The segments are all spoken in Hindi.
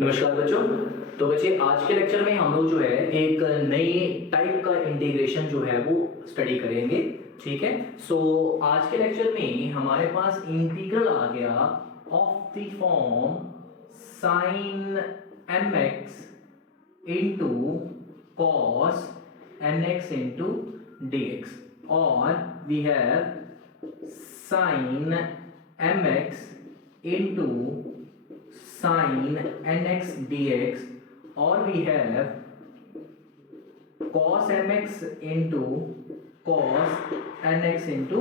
नमस्कार बच्चों। तो बच्चे आज के लेक्चर में हम लोग जो है एक नई टाइप का इंटीग्रेशन जो है वो स्टडी करेंगे। ठीक है। आज के लेक्चर में हमारे पास इंटीग्रल आ गया of the form sin mx into cos nx into dx और we have sin mx into sin nx dx और we have cos mx into cos nx into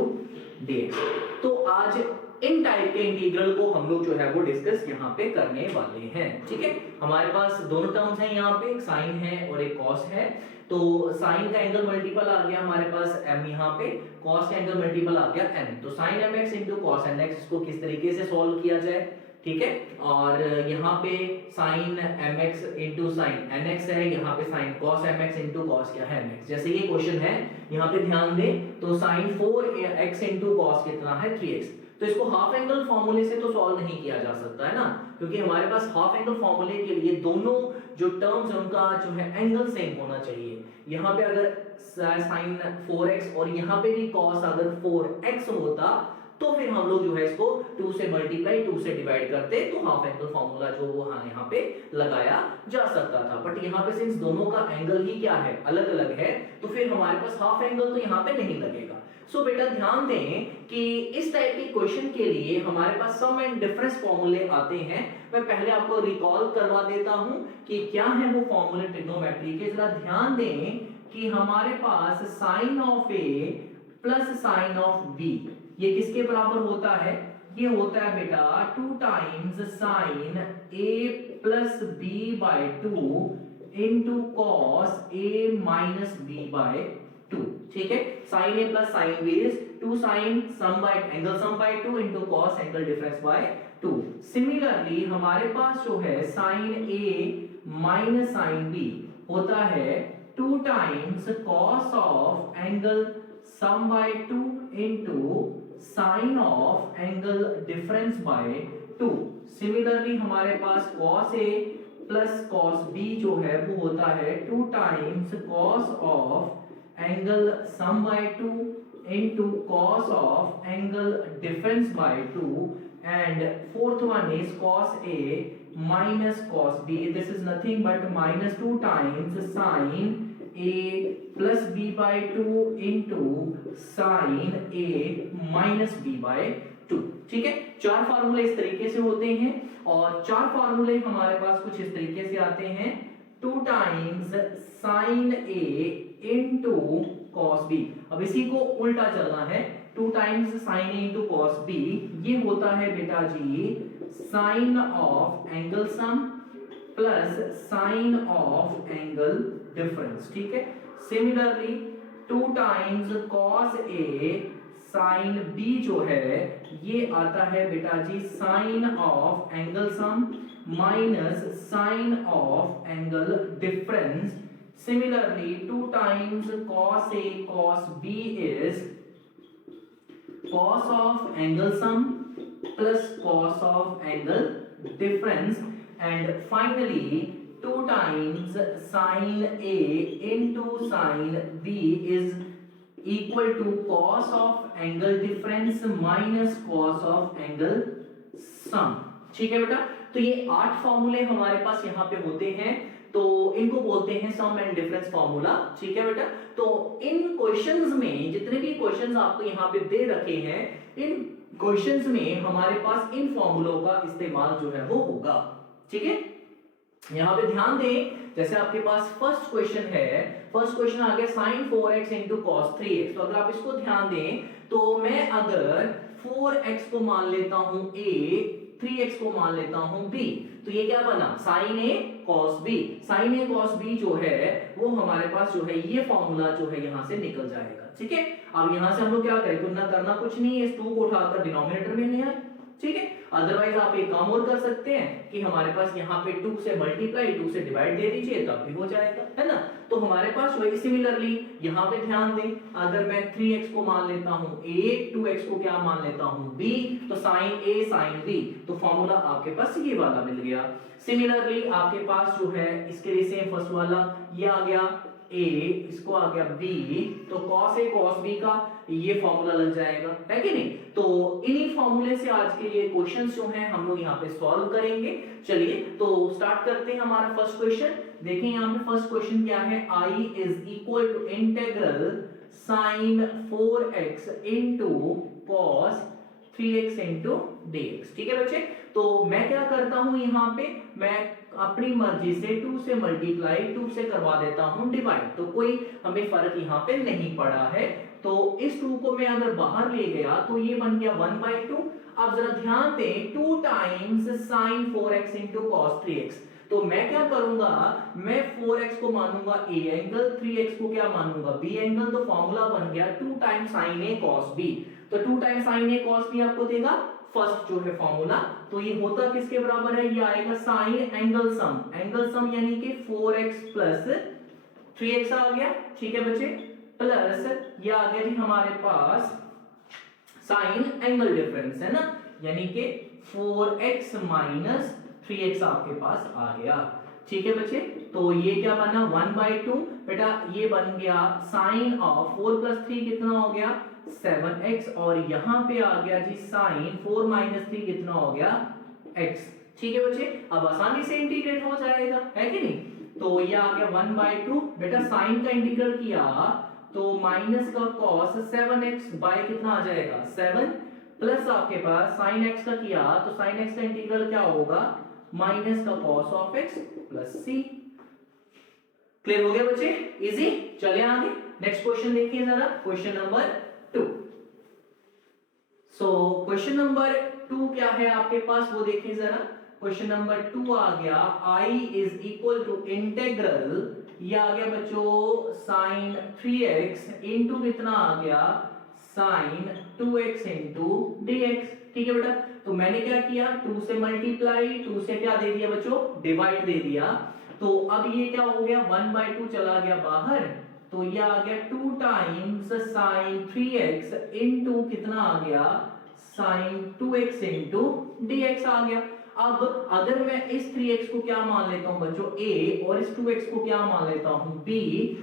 dx। तो आज इन टाइप के इंटीग्रल को हम लोग जो है वो डिस्कस यहाँ पे करने वाले हैं। ठीक है। हमारे पास दोनों टर्म्स हैं यहाँ पे, एक साइन है और एक कॉस है। तो साइन का एंगल मल्टीपल आ गया हमारे पास m, यहाँ पे कॉस का एंगल मल्टीपल आ गया n। तो sin mx into cos nx इसको किस तरीके से सॉल्व किया जाए। ठीक है। और यहाँ पे sin mx into sin nx है, यहाँ पे sin cos mx into cos क्या है mx। जैसे ये क्वेश्चन है यहाँ पे ध्यान दें तो sin 4x into cos कितना है 3x। तो इसको हाफ एंगल फॉर्मूले से तो सॉल्व नहीं किया जा सकता है ना, क्योंकि हमारे पास हाफ एंगल फॉर्मूले के लिए दोनों जो टर्म्स है उनका जो है एंगल सेम होना चाहिए। यहाँ पे अगर sin 4x और यहाँ पे भी cos अगर 4x होता तो फिर हम लोग जो है इसको 2 से मल्टीप्लाई 2 से डिवाइड करते तो हाफ एंगल फॉर्मूला जो वो यहाँ पे लगाया जा सकता था। बट यहाँ पे सिंस दोनों का एंगल ही क्या है अलग अलग है तो फिर हमारे पास हाफ एंगल तो यहाँ पे नहीं लगेगा। सो बेटा ध्यान दें कि इस टाइप के क्वेश्चन के लिए हमारे पास सम एंड डिफरेंस फॉर्मूले आते हैं। मैं पहले आपको रिकॉल करवा देता हूं कि क्या है वो फॉर्मूले ट्रिग्नोमेट्री के। जरा ध्यान दें कि हमारे पास sine of A plus sine of B ये किसके बराबर होता है, ये होता है बेटा 2 times sine a plus b by 2 into cos a minus b by 2। ठीक है। Sine a plus sine b is 2 sine sum by angle sum by 2 into cos angle difference by 2। Similarly हमारे पास जो है sine a minus sine b होता है 2 times cos of angle sum by 2 into sine of angle difference by 2। Similarly हमारे पास cos a plus cos b जो है वो होता है 2 times cos of angle sum by 2 into cos of angle difference by 2 and fourth one is cos a minus cos b। This is nothing but minus 2 times sin a plus b by 2 into sine a minus b by 2। ठीक है। 4 फार्मूले इस तरीके से होते हैं और 4 फार्मूले हमारे पास कुछ इस तरीके से आते हैं 2 times sine a into cos b। अब इसी को उल्टा चलना है, 2 times sine a into cos b ये होता है बेटा जी sine of angle sum plus sine of angle difference. ठीक है। Similarly 2 times cos a sin b जो है ये आता है बेटा जी sine of angle sum minus sine of angle difference. Similarly 2 times cos a cos b is cos of angle sum plus cos of angle difference and finally 2 times sin a into sin b is equal to cos of angle difference minus cos of angle sum। ठीक है बेटा। तो ये 8 फॉर्मूले हमारे पास यहाँ पे होते हैं तो इनको बोलते हैं सम एंड डिफरेंस फॉर्मूला। ठीक है बेटा। तो इन क्वेश्चंस में जितने भी क्वेश्चंस आपको यहाँ पे दे रखे हैं इन क्वेश्चंस में हमारे पास इन फॉर्मूलों का इस्तेमाल जो है वो होगा। ठीक है। यहाँ पे ध्यान दें जैसे आपके पास फर्स्ट क्वेश्चन है, फर्स्ट क्वेश्चन आ गया sin 4x into cos 3x। तो अगर आप इसको ध्यान दें तो मैं अगर 4x को मान लेता हूं a 3x को मान लेता हूं b तो ये क्या बना sin a cos b। sin a cos b जो है वो हमारे पास जो है ये फॉर्मूला जो है यहां से निकल जाएगा। ठीक है। अब यहां से हम लोग क्या करें, तुलना करना कुछ नहीं है, इस 2 को उठाकर डिनोमिनेटर में ले आए। ठीक है। अदरवाइज आप एक काम और कर सकते हैं कि हमारे पास यहाँ पे 2 से मल्टीप्लाई 2 से डिवाइड दे दीजिए, तब भी हो जाएगा, है ना। तो हमारे पास वही सिमिलरली यहाँ पे ध्यान दें, अगर मैं 3x को मान लेता हूँ a, 2x को क्या मान लेता हूँ b, तो sin a sin b, तो फॉर्मूला आपके पास ये वाला मिल गया। सिमिलरली आपके पास जो है इसके लिए सेम फर्स्ट वाला ये आ गया a, इसको आ गया b, तो cos a cos b का ये फॉर्मूला लग जाएगा, है कि नहीं। तो इन्हीं फॉर्मूले से आज के लिए क्वेश्चंस जो हैं हम लोग यहाँ पे सॉल्व करेंगे। चलिए तो स्टार्ट करते हैं हमारा फर्स्ट क्वेश्चन। देखिए यहाँ पे फर्स्ट क्वेश्चन क्या है, i is equal to integral sin 4x into cos 3x into dx। ठीक है बच्चे, तो मैं क्या करता हूं यहाँ पे, मैं अपनी मर्जी से 2 से मल्टीप्लाई 2 से करवा देता हूं डिवाइड, तो कोई हमें फर्क यहाँ पे नहीं पड़ा है। तो इस 2 को मैं अगर बाहर ले गया तो ये बन गया 1/2। अब जरा ध्यान दें, 2 times sin 4x into cos 3x, तो मैं क्या करूंगा, मैं 4x को मानूंगा a एंगल, 3x को क्या मानूंगा b एंगल, तो फॉर्मूला बन गया 2 times sin a cos b। तो 2 times sin a cos b आपको देगा फर्स्ट जो है फॉर्मूला, तो ये होता किसके बराबर है, ये आएगा sin एंगल सम यानी कि 4x प्लस 3x आ गया, ठीक है बच्चे, प्लस ये आ गया जी हमारे पास sin एंगल डिफरेंस, है ना, यानी कि 4x माइनस 3x आपके पास आ गया, ठीक है बच्चे। तो ये क्या बना 1/2, बेटा ये बन गया sin ऑफ 4 प्लस 3 कितना हो गया 7x, और यहां पे आ गया जी sin 4 माइनस 3 कितना हो गया x, ठीक है बच्चे। अब आसानी से इंटीग्रेट हो जाएगा, है कि नहीं। तो ये आ गया 1/2, बेटा sin का इंटीग्रल किया तो माइनस का cos 7x बाय कितना आ जाएगा 7, प्लस आपके पास sin x का किया तो sin x का इंटीग्रल क्या होगा माइनस का cos of x plus c। Clear हो गया बच्चे, इजी। चलिए आगे नेक्स्ट क्वेश्चन देखिए जरा, question number 2। So question number 2 क्या है आपके पास वो देखिए जरा। क्वेश्चन नंबर 2 आ गया i is equal to integral, ये आ गया बच्चों sin 3x इनटू कितना आ गया sin 2x इनटू dx, ठीक है बेटा। तो मैंने क्या किया 2 से मल्टीप्लाई 2 से क्या दे दिया बच्चों डिवाइड दे दिया, तो अब ये क्या हो गया 1/2 चला गया बाहर, तो ये आ गया 2 टाइम्स sin 3x इनटू कितना आ गया sin 2x इनटू dx आ गया। अब अगर मैं इस 3x को क्या मान लेता हूं बच्चों a और इस 2x को क्या मान लेता हूं b,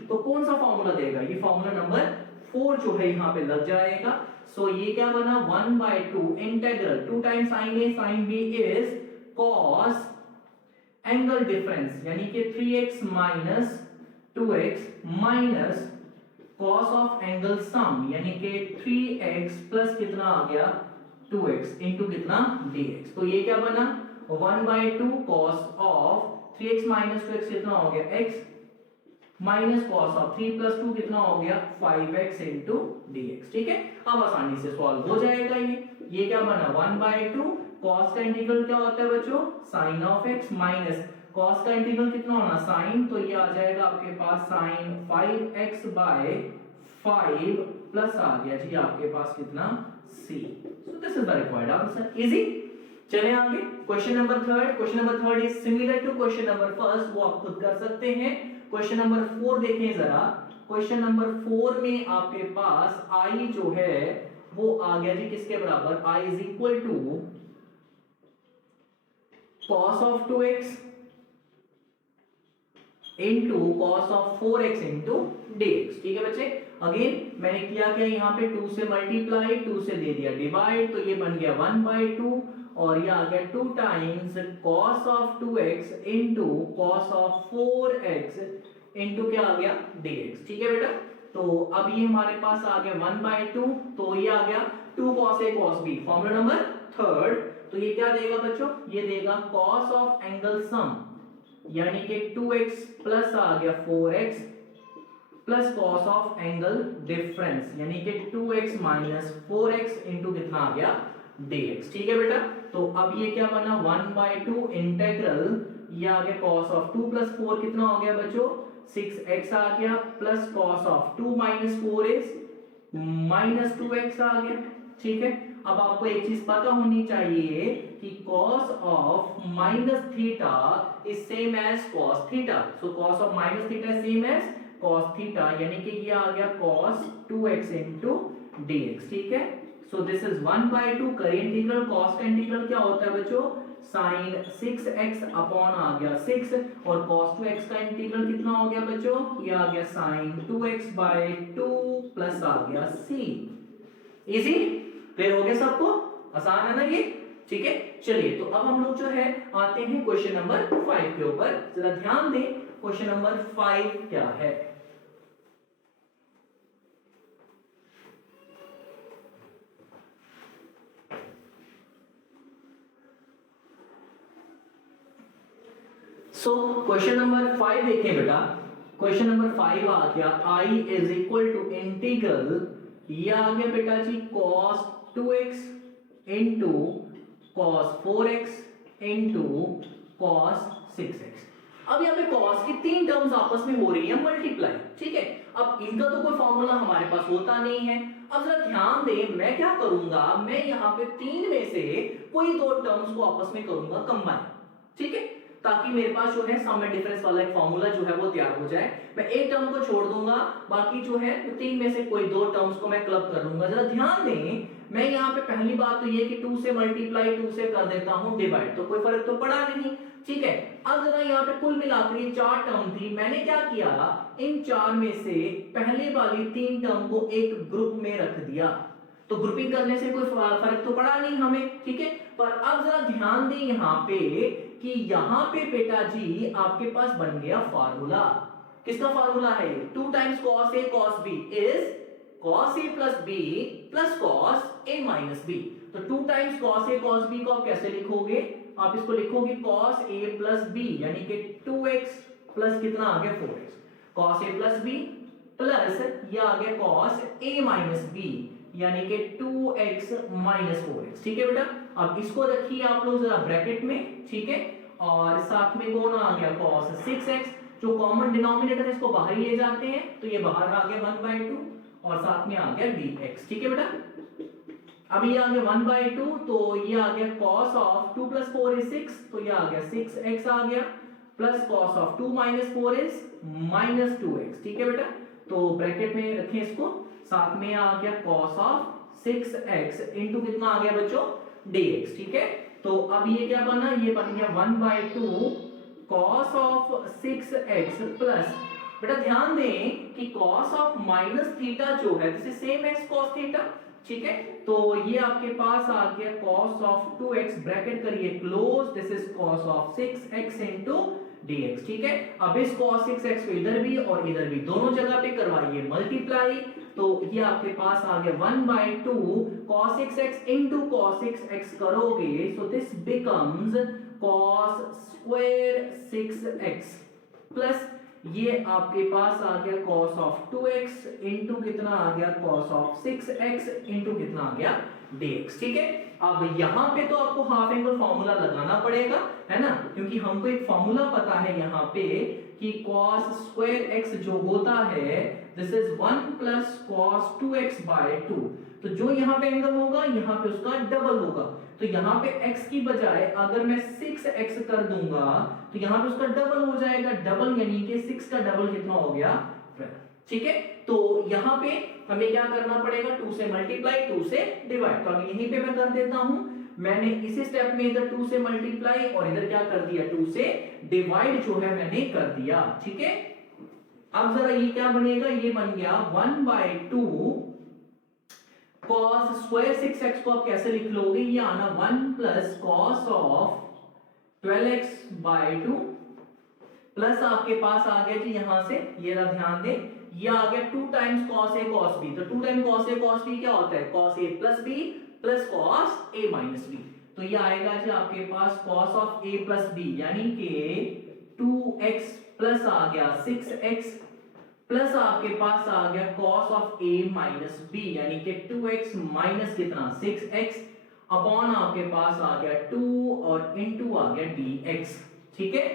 तो कौन सा फॉर्मूला देगा, ये फॉर्मूला नंबर 4 जो है यहां पे लग जाएगा। सो ये क्या बना 1/2 integral 2 times sin a sin b is cos angle difference यानी कि 3x minus 2x minus cos of angle सम यानी कि 3x प्लस कितना आ गया 2x इनटू कितना dx। तो ये क्या बना 1/2 cos of 3x minus 2x कितना हो गया x minus cos of 3 plus 2 कितना हो गया 5x इनटू dx, ठीक है। अब आसानी से सॉल्व हो जाएगा ये क्या बना 1/2 cos का इंटीग्रल क्या होता है बच्चों sin of x minus cos का इंटीग्रल कितना होना sin, तो ये आ जाएगा आपके पास sin 5x बाय 5 प्लस आ गया जी आपके पास कितना c। So this is the required answer, easy. चले आगे question number 3। Question number 3 is similar to question number first, वो आप खुद कर सकते हैं। क्वेश्चन नंबर 4 देखें जरा। क्वेश्चन नंबर 4 में आपके पास i जो है वो आ गया जी किसके बराबर i is equal to cos of 2x into cos of 4x into dx, ठीक है बच्चे। अगेन मैंने किया क्या यहाँ पे 2 से मल्टीप्लाई 2 से दे दिया डिवाइड, तो ये बन गया 1/2 और ये आ गया 2 times cos of 2x into cos of 4x into क्या आ गया dx, ठीक है बेटा। तो अब ये हमारे पास आ गया 1/2, तो ये आ गया 2 cos a cos b, formula number 3। तो ये क्या देगा बच्चों, ये देगा cos ऑफ एंगल सम यानी कि 2x प्लस आ गया 4x plus cos of angle difference यानी कि 2x माइनस 4x इनटू कितना आ गया dx, ठीक है बेटा। तो अब ये क्या बना 1/2 इंटीग्रल, ये आ गया cos ऑफ 2 प्लस 4 कितना हो गया बच्चों 6x आ गया plus cos of 2 minus 4 is minus 2x आ गया, ठीक है। अब आपको एक चीज पता होनी चाहिए कि cos of minus theta is same as cos theta, so cos of minus theta same as cos theta, यानी कि ये आ गया cos 2x into dx, ठीक है। सो दिस इज 1/2 करें इंटीग्रल, cos का इंटीग्रल क्या होता है बच्चों, sin 6x अपॉन आ गया 6, और cos 2x का इंटीग्रल कितना हो गया बच्चों, ये आ गया sin 2x/2 प्लस आ गया c। इजी, क्लियर हो गया सबको, आसान है ना ये, ठीक है। चलिए तो अब हम लोग जो है आते हैं क्वेश्चन नंबर 5 के ऊपर, जरा ध्यान दें क्वेश्चन नंबर 5 क्या है। सो क्वेश्चन नंबर 5 देखें बेटा, क्वेश्चन नंबर 5 आ गया I is equal to integral, ये आ गया बेटा जी cos 2x into cos 4x into cos 6x। अब यहाँ पे cos की तीन टर्म्स आपस में हो रही है मल्टीप्लाई, ठीक है। अब इनका तो कोई फॉर्मूला हमारे पास होता नहीं है। अब जरा ध्यान दें, मैं क्या करूंगा, मैं यहाँ पे तीन में से कोई दो टर्म्स को आपस में करूंगा कंबाइन, ठीक है, ताकि मेरे पास जो है सम एंड डिफरेंस वाला एक फॉर्मूला जो है वो तैयार हो जाए। मैं एक टर्म को छोड़ दूंगा, बाकी जो है तीन में से कोई दो टर्म्स को मैं क्लब कर लूंगा। जरा ध्यान दें, मैं यहाँ पे पहली बात तो ये कि 2 से मल्टीप्लाई 2 से कर देता हूँ डिवाइड, तो कोई फर्क तो पड़ा नहीं, ठीक है। अब जरा यहाँ पे कुल मिलाकर ये 4 टर्म थी, मैंने क्या किया, इन 4 में से पहले वाली 3 टर्म को एक ग्रुप में रख दिया, तो ग्रुपिंग करने से कोई फर्क तो पड़ा नहीं हमें, ठीक है। पर अब जरा ध्यान दें यहाँ पे कि यहाँ पे बेटा जी आपके पास बन गया फार्मूला। किसका फार्मूला है, 2 times cos a cos b is cos a plus b plus cos a minus b। तो 2 times cos a cos b को आप कैसे लिखोगे, आप इसको लिखोगे cos a plus b, यानी कि 2x प्लस कितना आ गया 4x, cos a plus b plus ये आ गया cos a minus b, यानी कि 2x minus 4x, ठीक है बेटा। अब इसको रखिए आप लोग जरा ब्रैकेट में, ठीक है, और साथ में कौन आ गया cos 6x, जो कॉमन डिनोमिनेटर है इसको बाहर ही ले जाते हैं, तो ये बाहर आ गया 1/2 और साथ में आ गया dx, ठीक है बेटा। अब ये आ गया 1/2, तो ये आ गया cos ऑफ 2 plus 4 is 6, तो ये आ गया 6x आ गया, plus cos of 2 minus 4 is minus 2x, ठीक है बेटा। तो ब्रैकेट में रखें इसको, साथ में आ गया cos ऑफ 6x इंटू कितना आ गया बच्चों dx, ठीक है। तो अब ये क्या बना, ये बन गया 1/2 cos ऑफ 6x प्लस, बेटा ध्यान दें कि cos ऑफ माइनस थीटा जो है this is same as cos theta, ठीक है। तो ये आपके पास आ गया cos ऑफ 2x, ब्रैकेट करिए close, this is cos of 6x into dx, ठीक है। अब इस cos 6x को इधर भी और इधर भी दोनों जगह पे करवाइए मल्टीप्लाई, तो ये आपके पास आ गया 1/2 cos 6x into cos 6x करोगे, so this becomes cos square 6x plus ये आपके पास आ गया cos ऑफ 2x इंटू कितना आ गया cos ऑफ 6x इंटू कितना आ गया dx, ठीक है। अब यहाँ पे तो आपको हाफ एंगल फॉर्मूला लगाना पड़ेगा, है ना, क्योंकि हमको एक फॉर्मूला पता है यहाँ पे कि cos square x जो होता है this is 1 plus cos 2x/2, तो जो यहाँ पे एंगल होगा यहाँ पे उसका डबल होगा, तो यहाँ पे x की बजाय अगर मैं 6x कर दूंगा तो यहाँ पे उसका डबल हो जाएगा, डबल यानी कि 6 का डबल कितना हो गया 12, ठीक है। तो यहाँ पे हमें क्या करना पड़ेगा, 2 से मल्टीप्लाई 2 से डिवाइड, तो अब यहीं पे मैं कर देता हूं, मैंने इसी स्टेप में इधर 2 से मल्टीप्लाई और इधर क्या कर दिया 2 से डिवाइड जो है मैंने कर दिया, ठीक है। अब जरा ये क्या बनेगा, ये बन गया 1/2 cos स्क्वायर 6x को आप कैसे लिख लोगे, ये आना 1 plus cos of 12x/2 plus आपके पास आ गया जी यहां से, ये रहा ध्यान दें, ये आ गया 2 times cos a cos b, तो 2 times cos a cos b क्या होता है cos a plus b plus cos a minus b, तो ये आएगा जी आपके पास cos of a plus b, यानी कि 2x प्लस आ गया 6x प्लस आपके पास आ गया cos of a minus b, यानी कि 2x माइनस कितना 6x अपॉन आपके पास आ गया 2 और इनटू आ गया dx, ठीक है।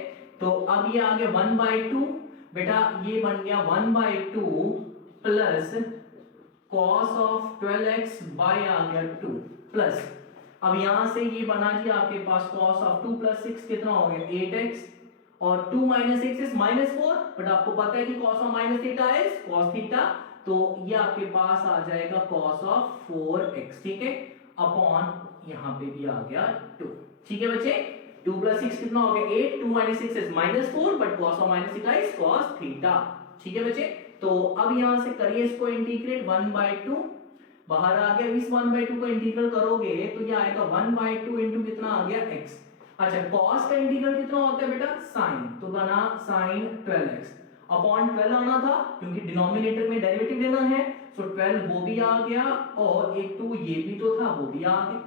तो अब ये आ गया 1/2, बेटा ये बन गया 1/2 plus cos of 12x by आ गया 2, प्लस अब यहां से ये बना जी आपके पास cos ऑफ 2 प्लस 6 कितना हो गया 8x और 2 माइनस 6 इज -4 बट आपको पता है कि cos of minus theta is cos theta तो ये आपके पास आ जाएगा cos ऑफ 4x ठीक है अपॉन यहां पे भी आ गया 2 ठीक है बच्चे 2 प्लस 6 कितना हो गया 8 2 minus 6 is -4 but cos of minus theta is cos theta ठीक है बच्चे तो अब यहां से करिए इसको इंटीग्रेट 1/2 बाहर आ गया इस 1/2 को इंटीग्रल करोगे तो ये आएगा 1/2 इनटू कितना आ गया x अच्छा cos का इंटीग्रल कितना होता है बेटा sin तो बना sin 12x अपॉन 12 आना था क्योंकि डिनोमिनेटर में डेरिवेटिव लेना है सो 12 वो भी आ गया और एक 2 ये भी तो था वो भी आ गया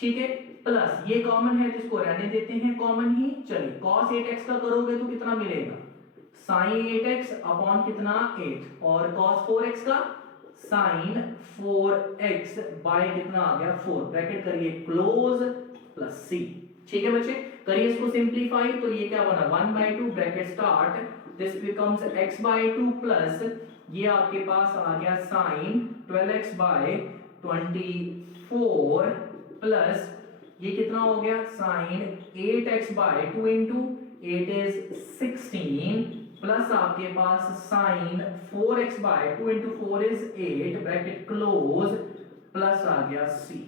ठीक है प्लस ये कॉमन है जिसको रहने देते हैं कॉमन ही चलिए cos 8x का करोगे तो कितना मिलेगा sin 8x अपॉन कितना 8 और cos 4x का sin 4x बाय कितना आ गया 4 ब्रैकेट करिए क्लोज प्लस c ठीक है बच्चे करिए इसको सिंपलीफाई तो ये क्या बना 1/2 bracket start this becomes x/2 plus ये आपके पास आ गया sin 12x बाय 24 प्लस ये कितना हो गया sin 8x by 2 into 8 is 16 प्लस आपके पास sin 4x by 2 into 4 is 8 bracket close plus आ गया c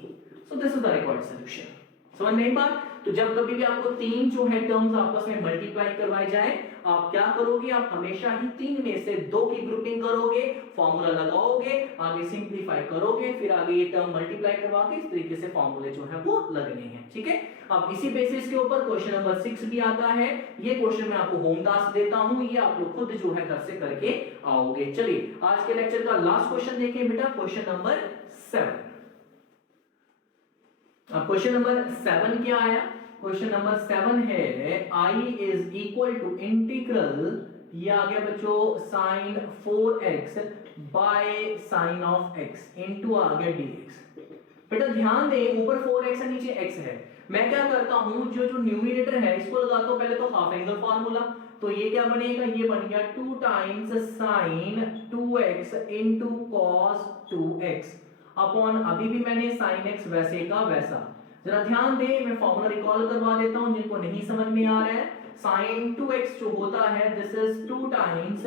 so this is the required solution समझ में एक बात तो जब कभी भी आपको तीन जो है टर्म्स आपस में मल्टीप्लाई करवाए जाए आप क्या करोगे आप हमेशा ही तीन में से दो की ग्रुपिंग करोगे फॉर्मूला लगाओगे आगे सिंपलीफाई करोगे फिर आगे ये टर्म मल्टीप्लाई करवा के इस तरीके से फॉर्मूले जो है वो लगने हैं ठीक है अब इसी बेसिस के ऊपर क्वेश्चन नंबर 6 भी आता है ये क्वेश्चन मैं आपको होम टास्क देता हूं ये आप लोग खुद जो है घर से करके आओगे चलिए आज के लेक्चर का लास्ट क्वेश्चन देखिए बेटा क्वेश्चन नंबर 7 अब क्वेश्चन नंबर 7 क्या आया क्वेश्चन नंबर 7 है I is equal to integral ये आ गया बच्चों sin 4x by sin of x into आ गया dx बेटा ध्यान दे ऊपर 4x है नीचे x है मैं क्या करता हूं जो न्यूमरेटर है इसको लगाता हूं पहले तो हाफ एंगल फार्मूला तो ये क्या बनेगा ये बन गया 2 times sin 2x into cos 2x upon अभी भी मैंने sin x वैसे का वैसा जरा ध्यान दे मैं फॉर्मूला रिकॉल करवा देता हूं जिनको नहीं समझ में आ रहा है sin 2x जो होता है this is 2 times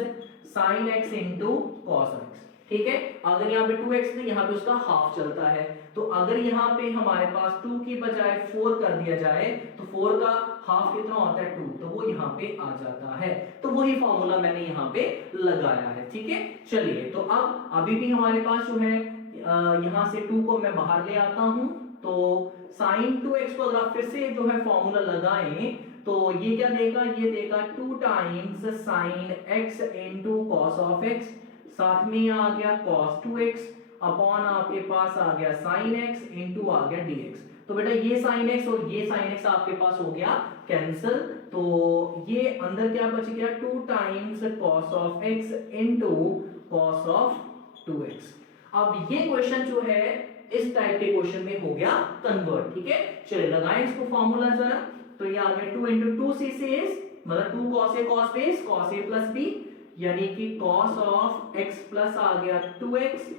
sin x into cos x ठीक है अगर यहाँ पे 2x है यहाँ पे उसका हाफ चलता है तो अगर यहाँ पे हमारे पास 2 की बजाय 4 कर दिया जाए तो 4 का हाफ कितना होता है 2 तो वो यहाँ पे आ जाता है तो वही फॉर्मूला मैंने यहाँ पे लगाया है ठीक है चलिए तो अब अभी भी हमारे पास जो है यहाँ से 2 को मैं बाहर ले आता हूं तो sin 2x को अगर आप फिर से जो है फॉर्मूला लगाएं तो ये क्या देगा ये देगा 2 times sin x into cos of x साथ में आ गया cos 2x अपॉन आपके पास आ गया sin x into आ गया dx तो बेटा ये sin x और ये sin x आपके पास हो गया कैंसिल तो ये अंदर क्या बच गया 2 times cos of x into cos of 2x अब ये क्वेश्चन जो है इस टाइप के क्वेश्चन में हो गया कन्वर्ट ठीक है चलिए लगाएं इसको फॉर्मूला जरा तो ये आ गया 2 into 2c is मतलब 2 cos a cos b is cos a plus b यानी कि cos of x प्लस आ गया 2x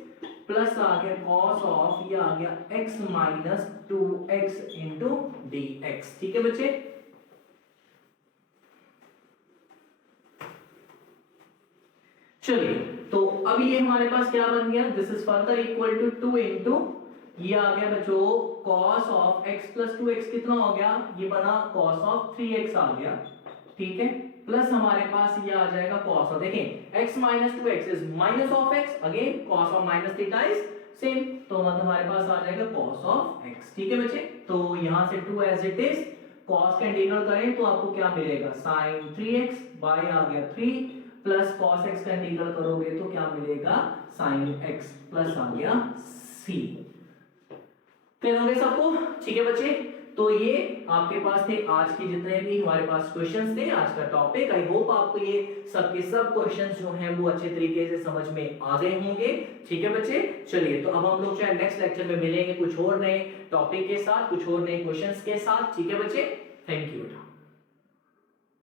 प्लस आ गया cos of ये आ गया x minus 2x into dx ठीक है बच्चे चलिए तो अब ये हमारे पास क्या बन गया this is further equal to 2 into ये आ गया बच्चों cos of x plus 2x कितना हो गया ये बना cos of 3x आ गया ठीक है प्लस हमारे पास ये आ जाएगा cos of देखें x minus 2x is minus of x again cos of minus theta is same तो मतलब हमारे पास आ जाएगा cos of x ठीक है बच्चे तो यहां से 2 as it is cos का इंटीग्रल करें तो आपको क्या मिलेगा sin 3x बाय आ गया 3 प्लस cos x का इंटीग्रल करोगे तो क्या मिलेगा sin x प्लस आ गया c क्लियर हो गया सबको ठीक है बच्चे तो ये आपके पास थे आज के जितने भी हमारे पास क्वेश्चंस थे आज का टॉपिक आई होप आपको ये सबके सब क्वेश्चंस जो हैं वो अच्छे तरीके से समझ में आ गए होंगे ठीक है बच्चे चलिए तो अब हम लोग जो है नेक्स्ट लेक्चर में मिलेंगे कुछ और नए टॉपिक के साथ कुछ और नए क्वेश्चंस के साथ ठीक है बच्चे थैंक यू।